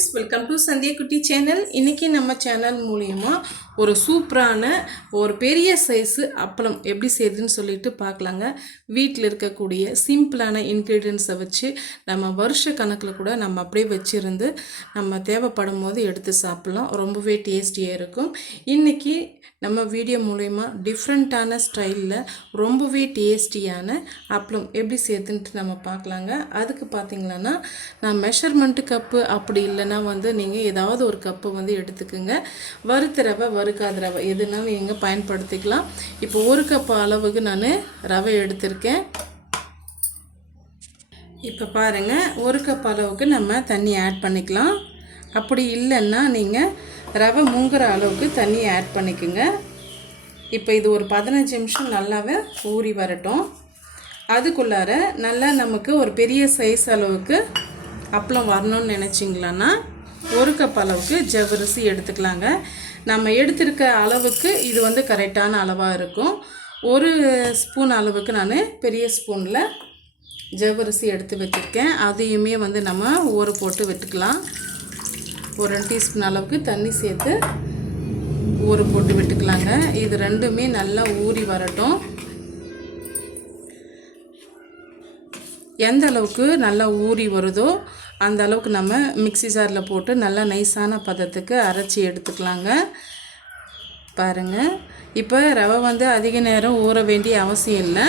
friends, welcome to Sandhya Kutti channel. இன்னைக்கு நம்ம channel மூலமா ஒரு சூப்பரான ஒரு பெரிய சைஸ் அப்பளம் எப்படி செய்யுதுன்னு சொல்லிட்டு பார்க்கலாங்க. வீட்டில் இருக்கக்கூடிய சிம்பிளான இன்கிரிடியன்ஸை வச்சு நம்ம வருஷ கணக்கில் கூட நம்ம அப்படியே வச்சிருந்து நம்ம தேவைப்படும் போது எடுத்து சாப்பிடலாம். ரொம்பவே டேஸ்டியாக இருக்கும். இன்னைக்கு நம்ம வீடியோ மூலமா டிஃப்ரெண்ட்டான ஸ்டைலில் ரொம்பவே டேஸ்டியான அப்பளம் எப்படி செய்யுதுன்ட்டு நம்ம பார்க்கலாங்க. அதுக்கு பார்த்தீங்கன்னா நான் மெஷர்மெண்ட்டு கப்பு அப்படி இல்லைன்னா நீங்கள் ஏதாவது ஒரு கப்பு எடுத்துக்குங்க. வறுத்த ரவை வறுக்காத ரவை எதுனாலும் நீங்கள் பயன்படுத்திக்கலாம். இப்போ ஒரு கப் அளவுக்கு நான் ரவை எடுத்திருக்கேன். இப்போ பாருங்கள், ஒரு கப் அளவுக்கு நம்ம தண்ணி ஆட் பண்ணிக்கலாம். அப்படி இல்லைன்னா நீங்கள் ரவை முங்குற அளவுக்கு தண்ணி ஆட் பண்ணிக்கோங்க. இப்போ இது ஒரு 15 நிமிஷம் நல்லாவே ஊறி வரட்டும். அதுக்குள்ளார நல்லா நமக்கு ஒரு பெரிய சைஸ் அளவுக்கு அப்பளம் வரணும்னு நினச்சிங்களான்னா ஒரு கப் அளவுக்கு ஜவ்வரிசி எடுத்துக்கலாங்க. நம்ம எடுத்திருக்க அளவுக்கு இது கரெக்டான அளவாக இருக்கும். ஒரு ஸ்பூன் அளவுக்கு நான் பெரிய ஸ்பூனில் ஜவ்வரிசி எடுத்து வச்சுருக்கேன். அதையுமே நம்ம ஊற போட்டு விட்டுக்கலாம். ஒரு 2 டீஸ்பூன் அளவுக்கு தண்ணி சேர்த்து ஊற போட்டு விட்டுக்கலாங்க. இது ரெண்டுமே நல்லா ஊறி வரட்டும். எந்த அளவுக்கு நல்லா ஊறி வருதோ அந்த அளவுக்கு நம்ம மிக்ஸி ஜாரில் போட்டு நல்லா நைஸான பதத்துக்கு அரைச்சி எடுத்துக்கலாங்க. பாருங்கள், இப்போ ரவை அதிக நேரம் ஊற வேண்டிய அவசியம் இல்லை.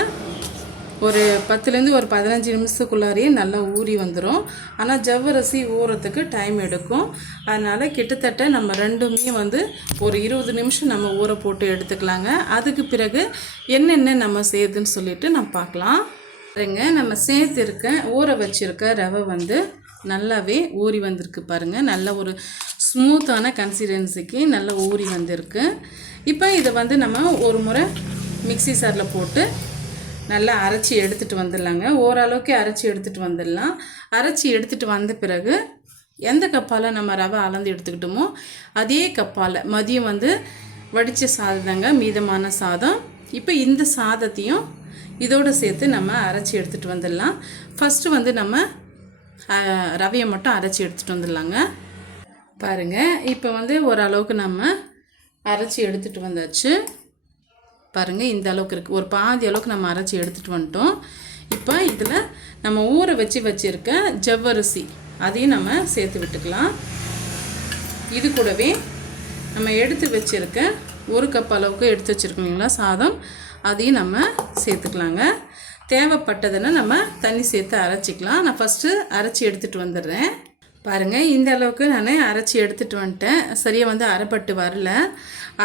ஒரு 10லேருந்து ஒரு 15 நிமிஷத்துக்குள்ளாரையே நல்லா ஊறி வந்துடும். ஆனால் ஜவ்வரிசி ஊறத்துக்கு டைம் எடுக்கும். அதனால் கிட்டத்தட்ட நம்ம ரெண்டுமே ஒரு 20 நிமிஷம் நம்ம ஊற போட்டு எடுத்துக்கலாங்க. அதுக்கு பிறகு என்னென்ன நம்ம செய்யுதுன்னு சொல்லிட்டு நம்ம பார்க்கலாம். பாருங்க, நம்ம சேர்த்துருக்க ஊற வச்சுருக்க ரவை நல்லாவே ஊறி வந்திருக்கு. பாருங்கள், நல்ல ஒரு ஸ்மூத்தான கன்சிஸ்டன்சிக்கு நல்லா ஊறி வந்திருக்கு. இப்போ இதை நம்ம ஒரு முறை மிக்ஸி ஜாரில் போட்டு நல்லா அரைச்சி எடுத்துகிட்டு வந்துடலாங்க. ஓரளவுக்கு அரைச்சி எடுத்துகிட்டு வந்துடலாம். அரைச்சி எடுத்துகிட்டு வந்த பிறகு எந்த கப்பால் நம்ம ரவை அளந்து எடுத்துக்கிட்டோமோ அதே கப்பால் மதியம் வடித்த சாதம் தாங்க மீதமான சாதம். இப்போ இந்த சாதத்தையும் இதோடு சேர்த்து நம்ம அரைச்சி எடுத்துகிட்டு வந்துடலாம். ஃபஸ்ட்டு நம்ம ரவையை மட்டும் அரைச்சி எடுத்துகிட்டு வந்துடலாங்க. பாருங்கள், இப்போ ஓரளவுக்கு நம்ம அரைச்சி எடுத்துகிட்டு வந்தாச்சு. பாருங்கள், இந்த அளவுக்கு இருக்குது. ஒரு பாதி அளவுக்கு நம்ம அரைச்சி எடுத்துகிட்டு வந்துட்டோம். இப்போ இதில் நம்ம ஊற வச்சுருக்க ஜவ்வரிசி அதையும் நம்ம சேர்த்து விட்டுக்கலாம். இது கூடவே நம்ம எடுத்து வச்சுருக்க ஒரு கப் அளவுக்கு எடுத்து வச்சுருக்கோம் இல்லைங்களா சாதம், அதையும் நம்ம சேர்த்துக்கலாங்க. தேவைப்பட்டதுன்னா நம்ம தண்ணி சேர்த்து அரைச்சிக்கலாம். நான் ஃபஸ்ட்டு அரைச்சி எடுத்துகிட்டு வந்துடுறேன். பாருங்கள், இந்த அளவுக்கு நான் அரைச்சி எடுத்துகிட்டு வந்துட்டேன். சரியாக அரைப்பட்டு வரல.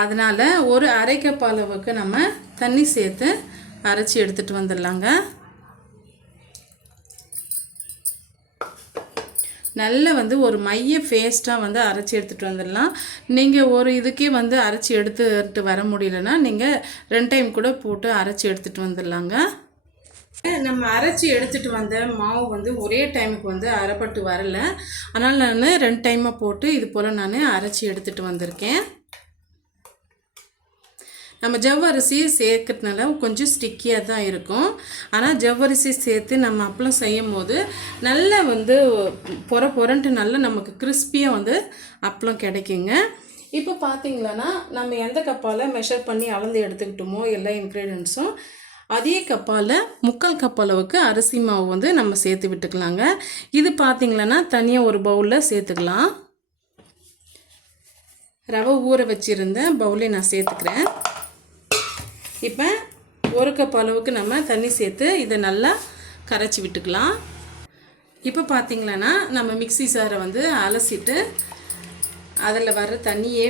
அதனால் ஒரு அரை கப் அளவுக்கு நம்ம தண்ணி சேர்த்து அரைச்சி எடுத்துகிட்டு வந்துடலாங்க. நல்ல ஒரு மைய பேஸ்ட்டாக அரைச்சி எடுத்துகிட்டு வந்துடலாம். நீங்கள் ஒரு இதுக்கே அரைச்சி எடுத்துகிட்டு வர முடியலன்னா நீங்கள் 2 டைம் கூட போட்டு அரைச்சி எடுத்துகிட்டு வந்துடலாங்க. நம்ம அரைச்சி எடுத்துகிட்டு வந்த மாவு ஒரே டைமுக்கு அரைப்பட்டு வரல. அதனால் நான் 2 டைமாக போட்டு இது போல் நான் அரைச்சி எடுத்துகிட்டு வந்திருக்கேன். நம்ம ஜவ்வரிசி சேர்க்கறதுனால கொஞ்சம் ஸ்டிக்கியாக தான் இருக்கும். ஆனால் ஜவ்வரிசி சேர்த்து நம்ம அப்பளம் செய்யும் போது நல்லா பொறன்ட்டு நல்லா நமக்கு கிறிஸ்பியாக அப்பளம் கிடைக்குங்க. இப்போ பார்த்தீங்களன்னா நம்ம எந்த கப்பால் மெஷர் பண்ணி அளந்து எடுத்துக்கிட்டோமோ எல்லா இன்க்ரீடியன்ஸும் அதே கப்பால் 3/4 கப் அளவுக்கு அரிசி மாவு நம்ம சேர்த்து விட்டுக்கலாங்க. இது பார்த்திங்களன்னா தனியாக ஒரு பவுலில் சேர்த்துக்கலாம். ரவை ஊற வச்சுருந்த பவுலே நான் சேர்த்துக்கிறேன். இப்போ ஒரு கப் அளவுக்கு நம்ம தண்ணி சேர்த்து இதை நல்லா கரைச்சி விட்டுக்கலாம். இப்போ பார்த்திங்களன்னா நம்ம மிக்ஸி ஜாரை அலசிட்டு அதில் வர்ற தண்ணியே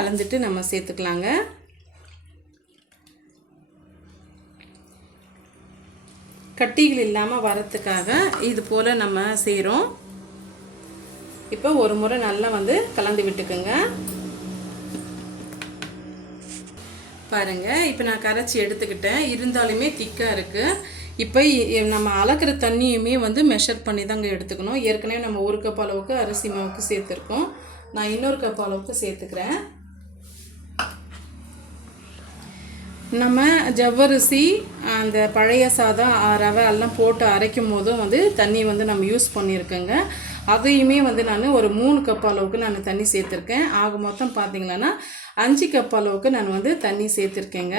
அளந்துட்டு நம்ம சேர்த்துக்கலாங்க. கட்டிகள் இல்லாமல் வரத்துக்காக இது போல் நம்ம செய்கிறோம். இப்போ ஒரு முறை நல்லா கலந்து விட்டுக்குங்க. பாருங்கள், இப்போ நான் கரைச்சி எடுத்துக்கிட்டேன். இருந்தாலுமே திக்காக இருக்குது. இப்போ நம்ம அளக்கிற தண்ணியுமே மெஷர் பண்ணி தாங்க எடுத்துக்கணும். ஏற்கனவே நம்ம ஒரு கப் அளவுக்கு அரிசி மாவுக்கு சேர்த்துருக்கோம். நான் இன்னொரு கப் அளவுக்கு சேர்த்துக்கிறேன். நம்ம ஜவ்வரிசி அந்த பழைய சாதம் ரவை எல்லாம் போட்டு அரைக்கும் போதும் தண்ணி நம்ம யூஸ் பண்ணியிருக்கோங்க. அதையுமே வந்து நான் ஒரு 3 கப் அளவுக்கு நான் தண்ணி சேர்த்துருக்கேன். ஆக மொத்தம் பார்த்திங்கன்னா 5 கப் அளவுக்கு நான் வந்து தண்ணி சேர்த்துருக்கேங்க.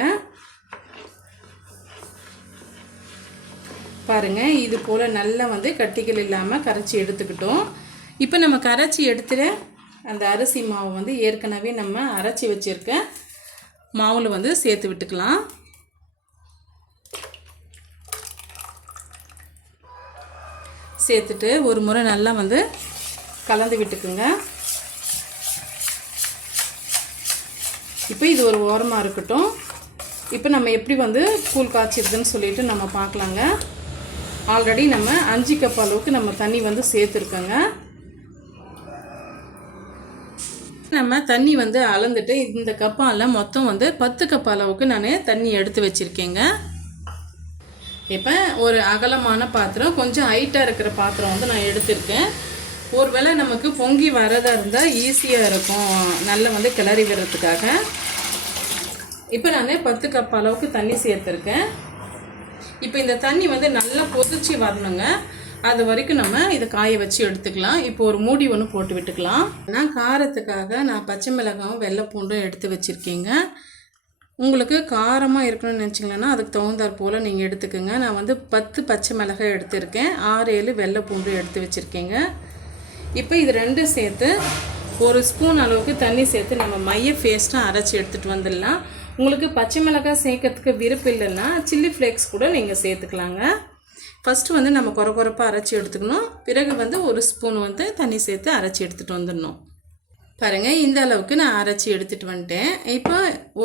பாருங்கள், இது போல் நல்லா வந்து கட்டிகள் இல்லாமல் கரைச்சி எடுத்துக்கிட்டோம். இப்போ நம்ம கரைச்சி எடுத்துகிற அந்த அரிசி மாவு வந்து ஏற்கனவே நம்ம அரைச்சி வச்சுருக்க மாவில் வந்து சேர்த்து விட்டுக்கலாம். சேர்த்துட்டு ஒரு முறை நல்லா வந்து கலந்து விட்டுக்குங்க. இப்போ இது ஒரு ஓரமாக இருக்கட்டும். இப்போ நம்ம எப்படி வந்து கூழ் காய்ச்சிருதுன்னு சொல்லிட்டு நம்ம பார்க்கலாங்க. ஆல்ரெடி நம்ம 5 கப் அளவுக்கு நம்ம தண்ணி வந்து சேர்த்துருக்கோங்க. நம்ம தண்ணி வந்து அளந்துட்டு இந்த கப்பால் மொத்தம் வந்து 10 கப் அளவுக்கு நான் தண்ணி எடுத்து வச்சுருக்கேங்க. இப்போ ஒரு அகலமான பாத்திரம், கொஞ்சம் ஹைட்டாக இருக்கிற பாத்திரம் வந்து நான் எடுத்திருக்கேன். ஒருவேளை நமக்கு பொங்கி வரதாக இருந்தால் ஈஸியாக இருக்கும், நல்லா வந்து கிளறி விடுறதுக்காக. இப்போ நான் 10 கப் அளவுக்கு தண்ணி சேர்த்துருக்கேன். இப்போ இந்த தண்ணி வந்து நல்லா கொதிச்சு வரணுங்க. அது வரைக்கும் நம்ம இதை காய வச்சு எடுத்துக்கலாம். இப்போ ஒரு மூடி ஒன்று போட்டு விட்டுக்கலாம். நான் காரத்துக்காக நான் பச்சை மிளகாயும் வெள்ளை பூண்டும் எடுத்து வச்சுருக்கேங்க. உங்களுக்கு காரமாக இருக்கணும்னு நினச்சிங்களேன்னா அதுக்கு தகுந்தாற் போல் நீங்கள் எடுத்துக்கோங்க. நான் வந்து 10 பச்சை மிளகாய் எடுத்திருக்கேன், 6-7 வெள்ளை பூண்டு எடுத்து வச்சுருக்கேங்க. இப்போ இது ரெண்டும் சேர்த்து ஒரு ஸ்பூன் அளவுக்கு தண்ணி சேர்த்து நம்ம மைய பேஸ்ட்டாக அரைச்சி எடுத்துகிட்டு வந்துடலாம். உங்களுக்கு பச்சை மிளகாய் சேர்க்கறதுக்கு விருப்பம் இல்லைன்னா சில்லி ஃப்ளேக்ஸ் கூட நீங்கள் சேர்த்துக்கலாங்க. ஃபஸ்ட்டு வந்து நம்ம கொரப்பாக அரைச்சி எடுத்துக்கணும். பிறகு வந்து ஒரு ஸ்பூன் வந்து தண்ணி சேர்த்து அரைச்சி எடுத்துகிட்டு வந்துடணும். பாருங்கள், இந்த அளவுக்கு நான் அரைச்சி எடுத்துகிட்டு வந்துட்டேன். இப்போ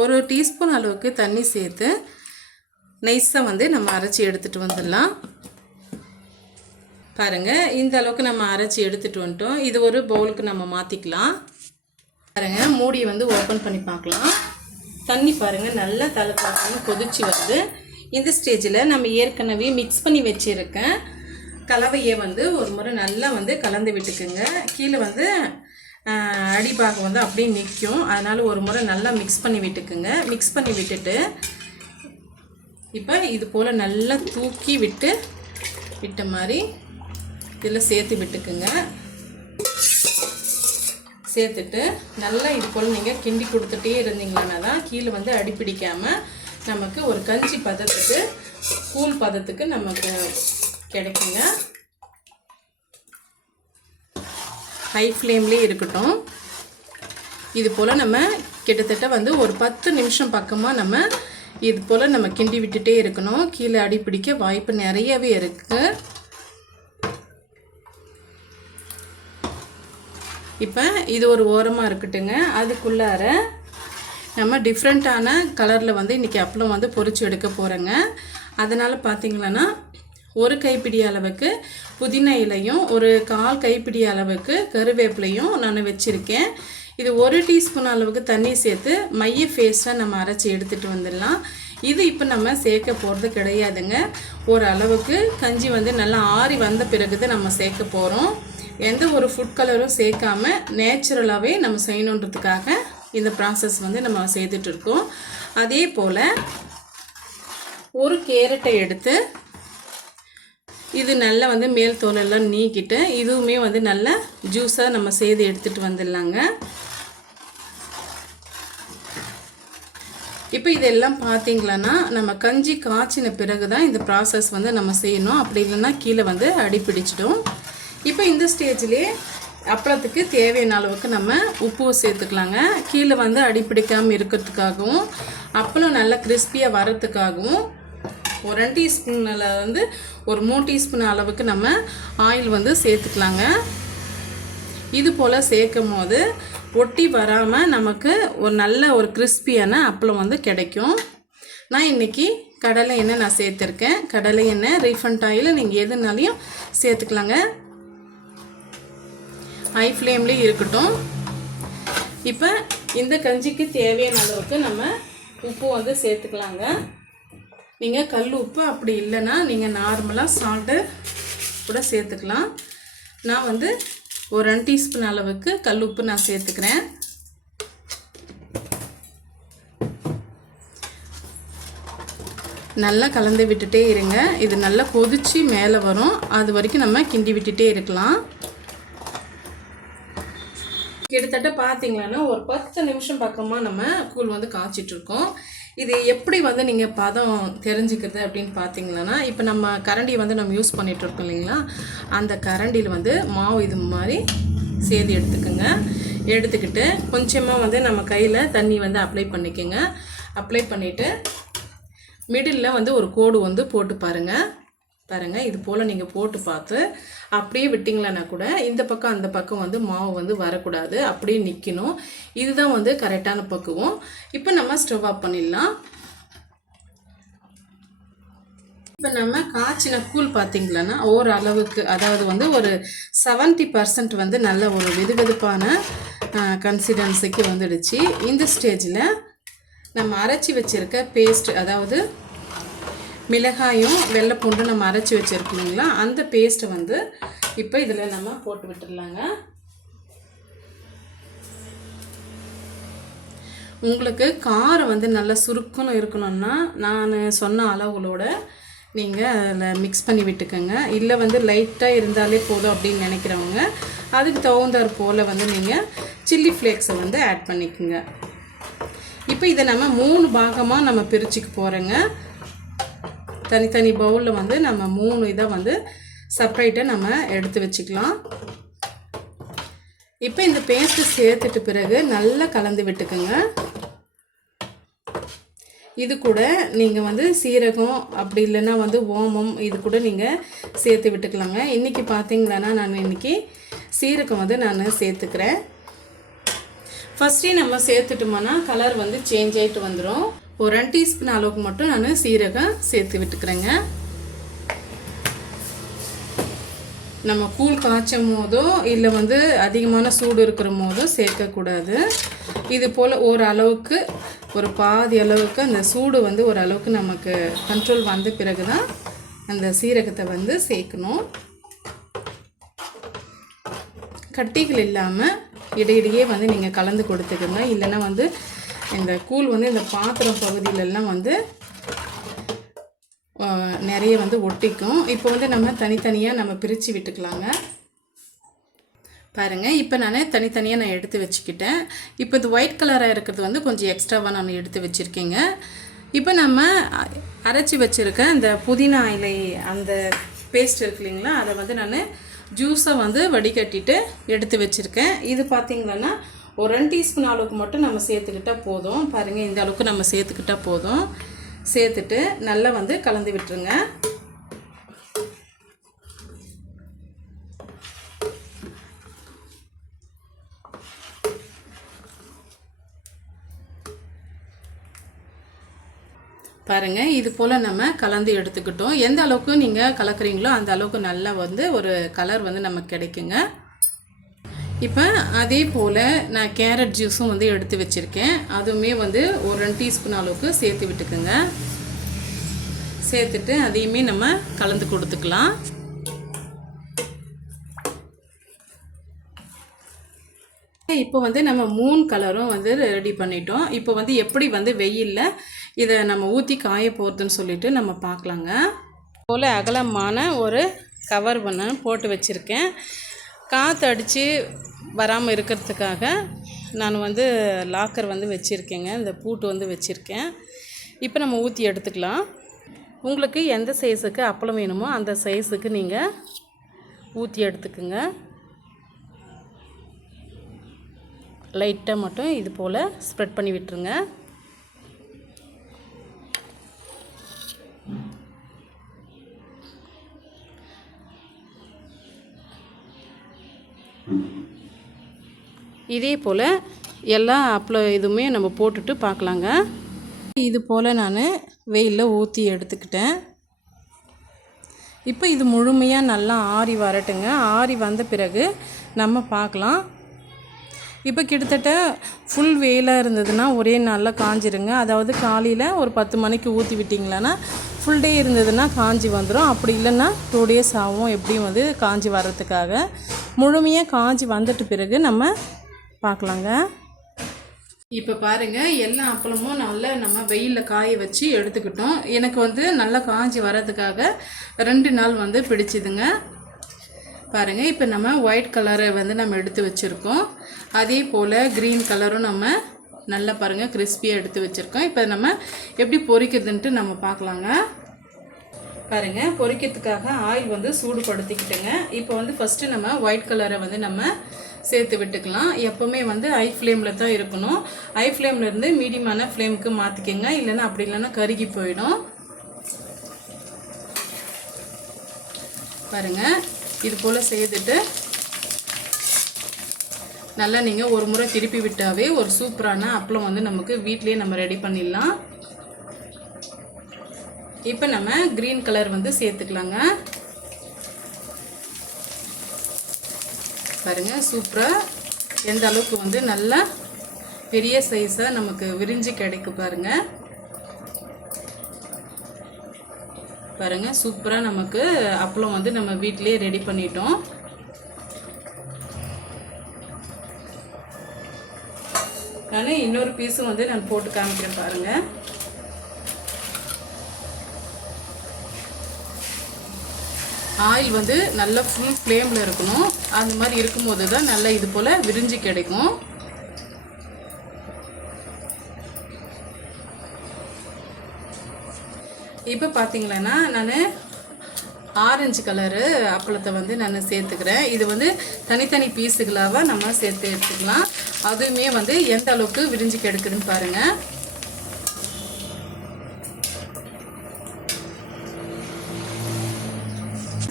ஒரு டீஸ்பூன் அளவுக்கு தண்ணி சேர்த்து நைஸாக வந்து நம்ம அரைச்சி எடுத்துகிட்டு வந்துடலாம். பாருங்கள், இந்த அளவுக்கு நம்ம அரைச்சி எடுத்துகிட்டு வந்துட்டோம். இது ஒரு பவுலுக்கு நம்ம மாற்றிக்கலாம். பாருங்கள், மூடியை வந்து ஓப்பன் பண்ணி பார்க்கலாம். தண்ணி பாருங்கள் நல்லா தலைப்பாக்கணும் கொதிச்சு வருது. இந்த ஸ்டேஜில் நம்ம ஏற்கனவே மிக்ஸ் பண்ணி வச்சுருக்கேன் கலவையை வந்து ஒரு முறை நல்லா வந்து கலந்து விட்டுக்குங்க. கீழே வந்து அடிபாகம் வந்து அப்படியே நிற்கும், அதனால் ஒரு முறை நல்லா மிக்ஸ் பண்ணி விட்டுக்குங்க. மிக்ஸ் பண்ணி விட்டுட்டு இப்போ இது போல் நல்லா தூக்கி விட்ட மாதிரி இதில் சேர்த்து விட்டுக்குங்க. சேர்த்துட்டு நல்லா இது போல் நீங்கள் கிண்டி கொடுத்துட்டே இருந்தீங்கன்னா தான் கீழே வந்து அடிப்பிடிக்காமல் நமக்கு ஒரு கஞ்சி பதத்துக்கு கூழ் பதத்துக்கு நமக்கு கிடைக்குங்க. ஹை ஃப்ளேம்லேயே இருக்கட்டும். இது போல் நம்ம கிட்டத்தட்ட வந்து ஒரு 10 நிமிஷம் பக்கமாக நம்ம இது போல் நம்ம கிண்டி விட்டுட்டே இருக்கணும். கீழே அடிப்பிடிக்க வாய்ப்பு நிறையவே இருக்குது. இப்போ இது ஒரு ஓரமாக இருக்கட்டுங்க. அதுக்குள்ளார நம்ம டிஃப்ரெண்ட்டான கலரில் வந்து இன்றைக்கி அப்பளம் வந்து பொரிச்சு எடுக்க போகிறேங்க. அதனால் பார்த்திங்களன்னா ஒரு கைப்பிடி அளவுக்கு புதினா இலையும் ஒரு 1/4 கைப்பிடி அளவுக்கு கருவேப்பிலையும் நான் வச்சுருக்கேன். இது 1 டீஸ்பூன் அளவுக்கு தண்ணி சேர்த்து மைய பேஸ்ட்டாக நம்ம அரைச்சி எடுத்துகிட்டு வந்துடலாம். இது இப்போ நம்ம சேர்க்க போகிறது கிடையாதுங்க. ஒரு அளவுக்கு கஞ்சி வந்து நல்லா ஆறி வந்த பிறகு தான் நம்ம சேர்க்க போகிறோம். எந்த ஒரு ஃபுட் கலரும் சேர்க்காம நேச்சுரலாகவே நம்ம செய்யணுன்றதுக்காக இந்த ப்ராசஸ் வந்து நம்ம செய்துட்ருக்கோம். அதே போல் ஒரு கேரட்டை எடுத்து இது நல்லா வந்து மேல் தோலெல்லாம் நீக்கிட்டு இதுவுமே வந்து நல்லா ஜூஸாக நம்ம செய்து எடுத்துகிட்டு வந்துடலாங்க. இப்போ இதெல்லாம் பார்த்திங்களன்னா நம்ம கஞ்சி காய்ச்சின பிறகு தான் இந்த ப்ராசஸ் வந்து நம்ம செய்யணும். அப்படி இல்லைன்னா கீழே வந்து அடிப்பிடிச்சிடும். இப்போ இந்த ஸ்டேஜ்லேயே அப்பளத்துக்கு தேவையான அளவுக்கு நம்ம உப்பு சேர்த்துக்கலாங்க. கீழே வந்து அடிப்பிடிக்காமல் இருக்கிறதுக்காகவும் அப்பளம் நல்லா கிறிஸ்பியாக வரத்துக்காகவும் ஒரு 2 டீஸ்பூனில் வந்து ஒரு 3 டீஸ்பூன் அளவுக்கு நம்ம ஆயில் வந்து சேர்த்துக்கலாங்க. இது போல் சேர்க்கும் போது ஒட்டி வராமல் நமக்கு ஒரு நல்ல ஒரு கிறிஸ்பியான அப்பளம் வந்து கிடைக்கும். நான் இன்றைக்கி கடலை எண்ணெய் நான் சேர்த்துருக்கேன். கடலை எண்ணெய், ரீஃபண்ட் ஆயில் நீங்கள் எதுனாலையும் சேர்த்துக்கலாங்க. ஹை ஃப்ளேம்லேயே இருக்கட்டும். இப்போ இந்த கஞ்சிக்கு தேவையான அளவுக்கு நம்ம உப்பு வந்து சேர்த்துக்கலாங்க. நீங்கள் கல் உப்பு அப்படி இல்லைன்னா நீங்கள் நார்மலாக சால்ட்டு கூட சேர்த்துக்கலாம். நான் வந்து ஒரு 2 டீஸ்பூன் அளவுக்கு கல் உப்பு நான் சேர்த்துக்கிறேன். நல்லா கலந்து விட்டுட்டே இருங்க. இது நல்லா கொதித்து மேலே வரும், அது வரைக்கும் நம்ம கிண்டி விட்டுட்டே இருக்கலாம். கிட்டத்தட்ட பார்த்தீங்கன்னா ஒரு 10 நிமிஷம் பக்கமாக நம்ம கூழ் வந்து காய்ச்சிட்ருக்கோம். இது எப்படி வந்து நீங்கள் பதம் தெரிஞ்சுக்கிறது அப்படின்னு பார்த்தீங்கன்னா, இப்போ நம்ம கரண்டியை வந்து நம்ம யூஸ் பண்ணிகிட்ருக்கோம் இல்லைங்களா, அந்த கரண்டியில் வந்து மாவு இது மாதிரி சேதி எடுத்துக்கோங்க. எடுத்துக்கிட்டு கொஞ்சமாக வந்து நம்ம கையில் தண்ணி வந்து அப்ளை பண்ணிக்கோங்க. அப்ளை பண்ணிவிட்டு மிடில் வந்து ஒரு கோடு வந்து போட்டு பாருங்கள். இது போல் நீங்கள் போட்டு பார்த்து அப்படியே விட்டிங்களன்னா கூட இந்த பக்கம் அந்த பக்கம் வந்து மாவு வந்து வரக்கூடாது, அப்படியே நிற்கணும். இதுதான் வந்து கரெக்டான பக்குவம். இப்போ நம்ம ஸ்டவ் ஆஃப் பண்ணிடலாம். இப்போ நம்ம காய்ச்சின கூழ் பார்த்திங்களன்னா ஓரளவுக்கு, அதாவது வந்து ஒரு 70% வந்து நல்ல ஒரு வெதுவெதுப்பான கன்சிஸ்டன்சிக்கு வந்துடுச்சு. இந்த ஸ்டேஜில் நம்ம அரைச்சி வச்சுருக்க பேஸ்ட், அதாவது மிளகாயும் வெள்ளைப்பூண்டும் நம்ம அரைச்சி வச்சுருக்கீங்களா, அந்த பேஸ்ட்டை வந்து இப்போ இதில் நம்ம போட்டு விட்டுடலாங்க. உங்களுக்கு காரம் வந்து நல்லா சுருக்கணும் இருக்கணும்னா நான் சொன்ன அளவுகளோட நீங்கள் அதில் மிக்ஸ் பண்ணி விட்டுக்கோங்க. இல்லை வந்து லைட்டாக இருந்தாலே போதும் அப்படின்னு நினைக்கிறவங்க அதுக்கு தகுந்தாற் போல் வந்து நீங்கள் சில்லி ஃப்ளேக்ஸை வந்து ஆட் பண்ணிக்கோங்க. இப்போ இதை நம்ம 3 பாகமாக நம்ம பிரிச்சுக்க போகிறோங்க. தனித்தனி பவுலில் வந்து நம்ம 3 இதை வந்து செப்பரேட்டாக நம்ம எடுத்து வச்சுக்கலாம். இப்போ இந்த பேஸ்ட்டு சேர்த்துட்டு பிறகு நல்லா கலந்து விட்டுக்குங்க. இது கூட நீங்கள் வந்து சீரகம் அப்படி இல்லைன்னா வந்து ஓமம் இது கூட நீங்கள் சேர்த்து விட்டுக்கலாங்க. இன்றைக்கி பார்த்தீங்கன்னா நான் இன்றைக்கி சீரகம் வந்து நான் சேர்த்துக்கிறேன். ஃபஸ்ட்டே நம்ம சேர்த்துட்டோம்னா கலர் வந்து சேஞ்ச் ஆகிட்டு வந்துடும். ஒரு 2 டீஸ்பூன் அளவுக்கு மட்டும் நான் சீரகம் சேர்த்து விட்டுக்கிறேங்க. நம்ம கூழ் காய்ச்சும் போதோ இல்லை வந்து அதிகமான சூடு இருக்கிற போதோ சேர்க்கக்கூடாது. இது போல் ஓரளவுக்கு ஒரு பாதி அளவுக்கு அந்த சூடு வந்து ஓரளவுக்கு நமக்கு கண்ட்ரோல் வந்த பிறகு தான் அந்த சீரகத்தை வந்து சேர்க்கணும். கட்டிகள் இல்லாமல் இடையிடையே வந்து நீங்கள் கலந்து கொடுத்துக்கோங்க. இல்லைன்னா வந்து இந்த கூழ் வந்து இந்த பாத்திரம் பகுதியிலெல்லாம் வந்து நிறைய வந்து ஒட்டிக்கும். இப்போ வந்து நம்ம தனித்தனியாக நம்ம பிரித்து விட்டுக்கலாங்க. பாருங்கள், இப்போ நான் தனித்தனியாக நான் எடுத்து வச்சுக்கிட்டேன். இப்போ இது ஒயிட் கலராக இருக்கிறது வந்து கொஞ்சம் எக்ஸ்ட்ராவாக நான் எடுத்து வச்சுருக்கேங்க. இப்போ நம்ம அரைச்சி வச்சுருக்க அந்த புதினா இலை அந்த பேஸ்ட் இருக்கு இல்லைங்களா, அதை வந்து நான் ஜூஸை வந்து வடிகட்டிட்டு எடுத்து வச்சுருக்கேன். இது பார்த்திங்கன்னா ஒரு 2 டீஸ்பூன் அளவுக்கு மட்டும் நம்ம சேர்த்துக்கிட்டால் போதும். பாருங்கள், இந்த அளவுக்கு நம்ம சேர்த்துக்கிட்டால் போதும். சேர்த்துட்டு நல்லா வந்து கலந்து விட்டுருங்க. பாருங்கள், இது போல் நம்ம கலந்து எடுத்துக்கிட்டோம். எந்த அளவுக்கு நீங்கள் கலக்குறீங்களோ அந்த அளவுக்கு நல்லா வந்து ஒரு கலர் வந்து நமக்கு கிடைக்குங்க. இப்போ அதே போல் நான் கேரட் ஜூஸும் வந்து எடுத்து வச்சுருக்கேன். அதுவுமே வந்து ஒரு 2 டீஸ்பூன் அளவுக்கு சேர்த்து விட்டுக்குங்க. சேர்த்துட்டு அதையுமே நம்ம கலந்து கொடுத்துக்கலாம். இப்போ வந்து நம்ம 3 கலரும் வந்து ரெடி பண்ணிட்டோம். இப்போ வந்து எப்படி வந்து வெயிலில் இதை நம்ம ஊற்றி காய போகிறதுன்னு சொல்லிட்டு நம்ம பார்க்கலாங்க. போல் அகலமான ஒரு கவர் போட்டு வச்சுருக்கேன். காற்று அடித்து வராமல் இருக்கிறதுக்காக நான் வந்து லாக்கர் வந்து வச்சுருக்கேங்க. இந்த பூட்டு வந்து வச்சுருக்கேன். இப்போ நம்ம ஊற்றி எடுத்துக்கலாம். உங்களுக்கு எந்த சைஸுக்கு அப்பளம் வேணுமோ அந்த சைஸுக்கு நீங்கள் ஊற்றி எடுத்துக்குங்க. லைட்டாக மட்டும் இது போல் ஸ்ப்ரெட் பண்ணி விட்டுருங்க. இதே போல் எல்லா இதுவுமே நம்ம போட்டுட்டு பார்க்கலாங்க. இது போல் நான் வெயிலில் ஊற்றி எடுத்துக்கிட்டேன். இப்போ இது முழுமையாக நல்லா ஆறி வரட்டுங்க. ஆறி வந்த பிறகு நம்ம பார்க்கலாம். இப்போ கிட்டத்தட்ட ஃபுல் வெயிலாக இருந்ததுன்னா ஒரே நாளில் காஞ்சிருங்க. அதாவது காலையில் ஒரு 10 மணிக்கு ஊற்றி விட்டிங்களான்னா ஃபுல் டே இருந்ததுன்னா காஞ்சி வந்துடும். அப்படி இல்லைன்னா 2 டேஸ் ஆகும் எப்படியும் வந்து காஞ்சி வர்றதுக்காக. முழுமையாக காஞ்சி வந்துட்டு பிறகு நம்ம பார்க்கலாங்க. இப்போ பாருங்கள், எல்லா அப்பளமும் நல்லா நம்ம வெயிலில் காய வச்சு எடுத்துக்கிட்டோம். எனக்கு வந்து நல்லா காஞ்சி வர்றதுக்காக 2 நாள் வந்து பிடிச்சிதுங்க. பாருங்கள், இப்போ நம்ம ஒயிட் கலரை வந்து நம்ம எடுத்து வச்சுருக்கோம். அதே போல் க்ரீன் கலரும் நம்ம நல்லா பாருங்கள் கிறிஸ்பியாக எடுத்து வச்சுருக்கோம். இப்போ நம்ம எப்படி பொரிக்கிறதுன்ட்டு நம்ம பார்க்கலாங்க. பாருங்கள், பொரிக்கிறதுக்காக ஆயில் வந்து சூடுபடுத்திக்கிட்டுங்க. இப்போ வந்து ஃபஸ்ட்டு நம்ம ஒயிட் கலரை வந்து நம்ம சேர்த்து விட்டுக்கலாம். எப்போவுமே வந்து ஹை ஃப்ளேமில் தான் இருக்கணும். ஹை ஃப்ளேம்லேருந்து மீடியமான ஃப்ளேமுக்கு மாற்றிக்கங்க, இல்லைன்னா அப்படி இல்லைன்னா கருகி போயிடும். பாருங்கள், இது போல் செய்துட்டு நல்லா நீங்கள் ஒரு முறை திருப்பி விட்டாவே ஒரு சூப்பரான அப்பளம் வந்து நமக்கு வீட்லேயே நம்ம ரெடி பண்ணிடலாம். இப்போ நம்ம க்ரீன் கலர் வந்து சேர்த்துக்கலாங்க. பாருங்கள், சூப்பராக எந்த அளவுக்கு வந்து நல்லா பெரிய சைஸாக நமக்கு விரிஞ்சு கிடைக்கும். பாருங்கள் பாருங்கள் சூப்பராக நமக்கு அப்பளம் வந்து நம்ம வீட்டிலேயே ரெடி பண்ணிட்டோம். நான் இன்னொரு பீஸும் வந்து நான் போட்டு காமிக்கிறேன். பாருங்கள், ஆயில் வந்து நல்லா ஃபுல் ஃப்ளேமில் இருக்கணும். அந்த மாதிரி இருக்கும்போது தான் நல்லா இது போல் விரிஞ்சு கிடைக்கும். இப்போ பார்த்தீங்களன்னா நான் ஆரஞ்சு கலரு அப்பளத்தை வந்து நான் சேர்த்துக்கிறேன். இது வந்து தனித்தனி பீஸுகளாக நம்ம சேர்த்து எடுத்துக்கலாம். அதுவுமே வந்து எந்த அளவுக்கு விரிஞ்சு கிடைக்குதுன்னு பாருங்கள்.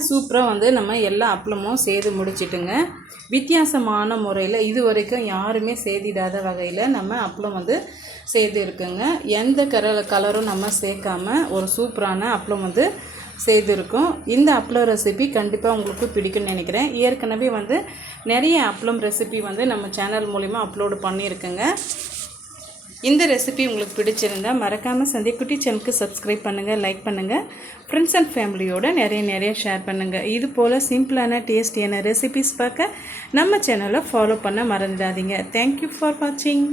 சூப்பராக வந்து நம்ம எல்லா அப்பளமும் செய்து முடிச்சிட்டுங்க. வித்தியாசமான முறையில் இது வரைக்கும் யாருமே செய்திடாத வகையில் நம்ம அப்பளம் வந்து செய்து இருக்குங்க. எந்த கலரும் நம்ம சேர்க்காம ஒரு சூப்பரான அப்பளம் வந்து செய்திருக்கோம். இந்த அப்பளம் ரெசிபி கண்டிப்பாக உங்களுக்கு பிடிக்கும்னு நினைக்கிறேன். ஏற்கனவே வந்து நிறைய அப்பளம் ரெசிபி வந்து நம்ம சேனல் மூலிமா அப்லோடு பண்ணியிருக்கேங்க. இந்த ரெசிபி உங்களுக்கு பிடிச்சிருந்தால் மறக்காமல் சந்திக்குட்டி சேனலுக்கு சப்ஸ்கிரைப் பண்ணுங்கள், லைக் பண்ணுங்கள், ஃப்ரெண்ட்ஸ் அண்ட் ஃபேமிலியோடு நிறைய ஷேர் பண்ணுங்கள். இது போல் சிம்பிளான டேஸ்டியான ரெசிபிஸ் பார்க்க நம்ம சேனலை ஃபாலோ பண்ண மறந்துடாதீங்க. தேங்க்யூ ஃபார் வாட்சிங்.